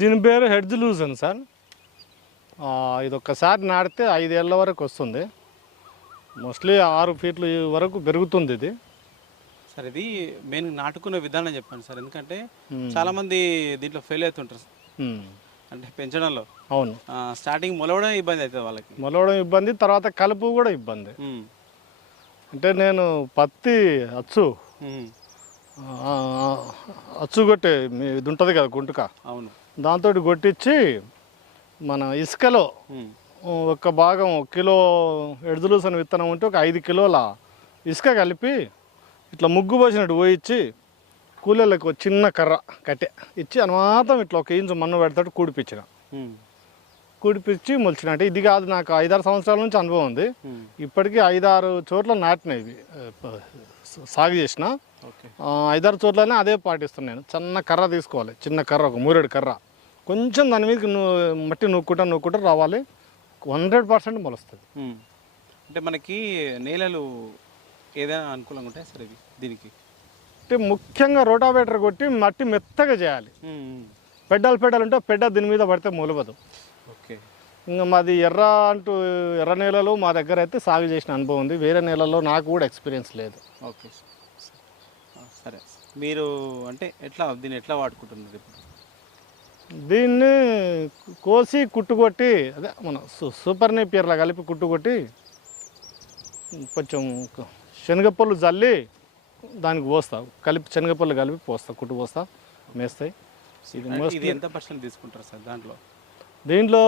దీని పేరు hedge loosen sir ఆ, ఇది ఒక్కసారి నాటితే ఐదేళ్ళ వరకు వస్తుంది. మోస్ట్లీ ఆరు ఫీట్ల వరకు పెరుగుతుంది ఇది. సార్ ఇది మెయిన్ నాటుకునే విధానం చెప్పాను సార్ ఎందుకంటే చాలా మంది దీంట్లో ఫెయిల్ అవుతుంటారు ఉమ్, అంటే పెంచడంలో. అవును. స్టార్టింగ్ మొలవడం ఇబ్బంది అవుతుంది వాళ్ళకి. మొలవడం ఇబ్బంది తర్వాత కలుపు కూడా ఇబ్బంది. ఉమ్, అంటే నేను పత్తి అచ్చు. అచ్చు కొట్టే మీ- ఇది ఉంటుంది కదా గుంటుక. అవును. దాంతో కొట్టించి మన ఇసుకలో ఒక భాగం ఒక కిలో ఎడుదులూసని విత్తనం ఉంటే ఒక ఐదు కిలోల ఇసుక కలిపి ఇట్లా ముగ్గు పోసినట్టు పోయిచ్చి కూలీలకు ఒక చిన్న కర్ర కట్టె ఇచ్చి అనుమాతం ఇట్లా ఒక ఇంచు మన్ను పెడతాడు కూడిపించిన కూడిపించి మొలిచిన అంటే ఇది కాదు నాకు ఐదారు సంవత్సరాల నుంచి అనుభవం ఉంది. ఇప్పటికీ ఐదారు చోట్ల నాటిన ఇవి ఆ, ప- సాగు చేసిన. ఐదారు చోట్లనే అదే పాటిస్తున్నాను చిన్న కర్ర తీసుకోవాలి. చిన్న కర్ర ఒక మూరేడు కర్ర. కొంచెం దాని మీద మట్టి నూక్కుంటా నూక్కుంటా రావాలి. హండ్రెడ్ పర్సెంట్ మొలుస్తుంది. అంటే మనకి నేలలు ఏదైనా అనుకూలంగా ఉంటాయి సార్ దీనికి? అంటే ముఖ్యంగా రోటావేటర్ కొట్టి మట్టి మెత్తగా చేయాలి. పెడ్డలు పెడ్డలు ఉంటే పెడ్డ దీని మీద పడితే మొలవదు. ఓకే. ఇంకా మాది ఎర్ర అంటూ ఎర్ర నేలలు మా దగ్గర అయితే సాగు చేసిన అనుభవం ఉంది. వేరే నేలల్లో నాకు కూడా ఎక్స్పీరియన్స్ లేదు. Okay sir. మీరు అంటే ఎట్లా దీన్ని ఎట్లా వాడుకుంటున్నారు ఇప్పుడు? దీన్ని కోసి కుట్టుకొట్టి అదే మన సూపర్ నేపియర్లా కలిపి కుట్టుకొట్టి కొంచెం శనగపళ్ళు జల్లి దానికి పోస్తా. కలిపి శనగపళ్ళు కలిపి పోస్తా కుట్టు పోస్తా మేస్తాయి. ఇది ఎంత పర్సెంట్ తీసుకుంటారు సార్ దాంట్లో? దీంట్లో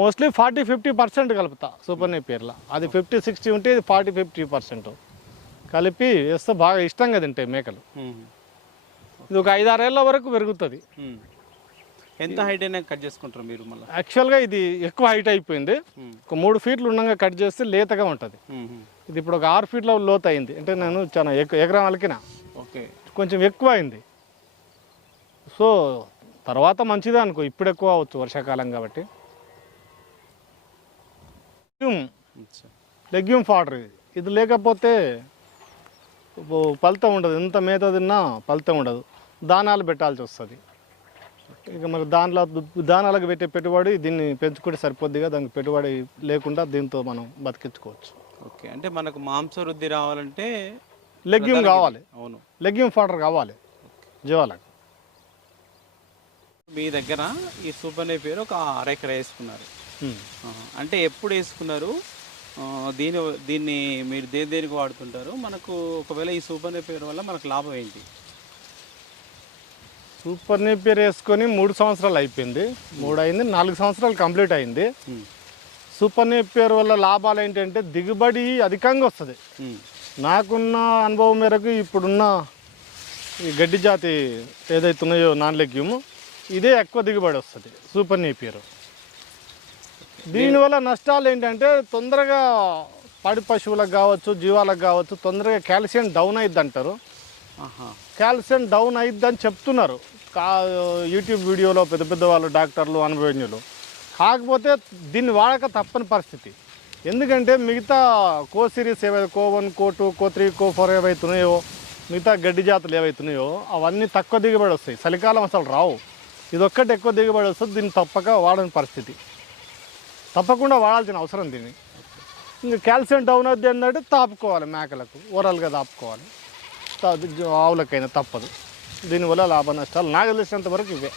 మోస్ట్లీ ఫార్టీ ఫిఫ్టీ పర్సెంట్ కలుపుతా సూపర్ నేపియర్లా. అది ఫిఫ్టీ సిక్స్టీ ఉంటే ఇది ఫార్టీ ఫిఫ్టీ పర్సెంట్. కలిపి వేస్తే బాగా ఇష్టంగా తింటాయి మేకలు. ఇది ఒక ఐదారేళ్ళ వరకు పెరుగుతుంది. ఎంత హైట్ అయినా కట్ చేసుకుంటారు మీరు మళ్ళీ? యాక్చువల్గా ఇది ఎక్కువ హైట్ అయిపోయింది. ఒక మూడు ఫీట్లు ఉండగా కట్ చేస్తే లేతగా ఉంటుంది. ఇది ఇప్పుడు ఒక ఆరు ఫీట్ల లోతు అయింది. అంటే నేను చాలా ఎక- ఎకరం అలికిన. ఓకే. కొంచెం ఎక్కువ అయింది. సో తర్వాత మంచిదే అనుకో. ఇప్పుడు ఎక్కువ అవ్వచ్చు వర్షాకాలం కాబట్టి. లెగ్యూమ్. లెగ్యూమ్ ఫాడర్ ఇది. ఇది లేకపోతే ఫలితం ఉండదు. ఎంత మేత తిన్నా ఫలితం ఉండదు. దానాలు పెట్టాల్సి వస్తుంది. ఇక మరి దానిలో దానాలకు పెట్టే పెట్టుబడి దీన్ని పెంచుకుంటే సరిపోద్దిగా. దానికి పెట్టుబడి లేకుండా దీంతో మనం బతికించుకోవచ్చు. ఓకే. అంటే మనకు మాంస వృద్ధి రావాలంటే లెగ్యూమ్ కావాలి. అవును. లెగ్యూమ్ ఫాడర్ కావాలి. జీవాలకు. మీ దగ్గర ఈ సూపర్ నే పేరు ఒక అరెకర వేసుకున్నారు. అంటే ఎప్పుడు వేసుకున్నారు? దీని దీన్ని మీరు దేని దేనికి వాడుతుంటారు? మనకు ఒకవేళ ఈ సూపర్ నే పేరు వల్ల మనకు లాభం ఏంటి? సూపర్ నేపియర్ వేసుకొని మూడు సంవత్సరాలు అయిపోయింది. మూడు అయింది నాలుగు సంవత్సరాలు కంప్లీట్ అయింది. సూపర్ నేపియర్ వల్ల లాభాలు ఏంటంటే దిగుబడి అధికంగా వస్తుంది. నాకున్న అనుభవం మేరకు ఇప్పుడున్న ఈ గడ్డి జాతి ఏదైతే ఉన్నాయో నాన్ లెగ్యూమ్ ఇదే ఎక్కువ దిగుబడి వస్తుంది. సూపర్ నేపియర్ దీనివల్ల నష్టాలు ఏంటంటే తొందరగా పాడి పశువులకు కావచ్చు జీవాలకు కావచ్చు తొందరగా కాల్షియం డౌన్ అయ్యిద్ది అంటారు కాల్షియం డౌన్ అయ్యిద్దని చెప్తున్నారు. కా యూట్యూబ్ వీడియోలో పెద్ద పెద్ద వాళ్ళు డాక్టర్లు అనుభవజ్ఞులు. కాకపోతే దీన్ని వాడక తప్పని పరిస్థితి. ఎందుకంటే మిగతా కో సిరీస్ ఏవైతే CO one CO two CO three CO four ఏవైతున్నాయో మిగతా గడ్డి జాతులు ఏవైతున్నాయో అవన్నీ తక్కువ దిగుబడి వస్తాయి. చలికాలం అసలు రావు. ఇదొక్కటి ఎక్కువ దిగుబడి వస్తుంది దీన్ని తప్పక వాడని పరిస్థితి. తప్పకుండా వాడాల్సిన అవసరం దీన్ని. ఇంకా కాల్షియం డౌన్ అవుద్ది ఏంటంటే తాపుకోవాలి మేకలకు ఓరల్గా తాపుకోవాలి. ఆవులకైనా తప్పదు. దీనివల్ల లాభ నష్టాలు నాకు తెలిసినంత వరకు ఇవే.